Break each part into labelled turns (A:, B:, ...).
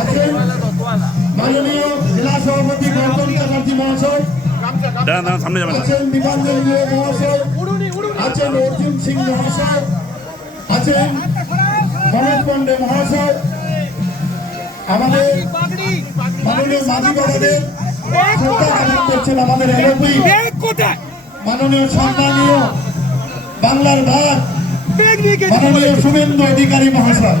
A: আছেন? মাননীয় জেলা সভাপতি গৌতম চ্যাটার্জি মহাশয়।
B: সামনে যাবেন।
A: আছেন দীপাঞ্জন মহাশয়। আছেন অর্জুন সিং মহাশয়। আছেন মনোজ পান্ডে মহাশয়। আমাদের মাননীয় মাঝি বাবাদের শ্রদ্ধা জ্ঞাপন করছেন আমাদের এলপি মাননীয় সম্মানীয় বাংলার ভাগ। মাননীয় শুভেন্দু অধিকারী মহাশয়।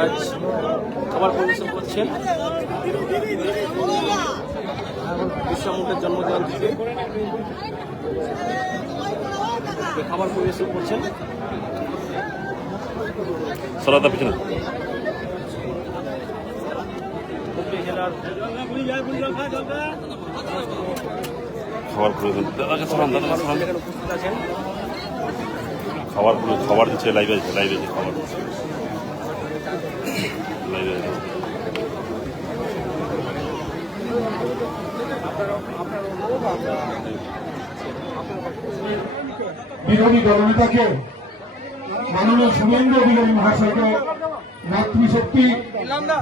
C: আজ খাবার পরিবেশন করছেন। বিশ্ব মুখের জন্মদিন খাবার পরিবেশন করছেন?
B: সরাদা পিছনে খাবার প্রয়োজন দাদাকে সরান দাদা সরান খাবার খাবার দিচ্ছে লাইভে আছে খাবার লাইভে
A: বিরোধী দলনেতাকে মাননীয় শুভেন্দু অধিকারী মহাশয়কে মাতৃশক্তি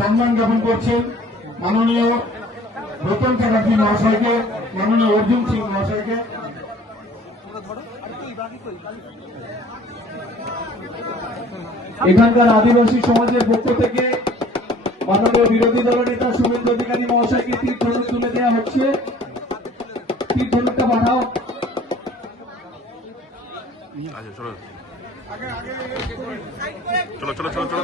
A: সম্মান জ্ঞাপন করছেন মাননীয় রতন চ্যাটার্জি মহাশয়কে, মাননীয় অর্জুন সিং মহাশয়কে। এখানকার আদিবাসী সমাজের পক্ষ থেকে মাননীয় বিরোধী দলনেতা শুভেন্দু অধিকারী মহাশয়কে তীর্থনুক তুলে দেওয়া হচ্ছে। তীর্থনুকটা পাঠাও।
B: আচ্ছা চলো চলো চলো চলো চলো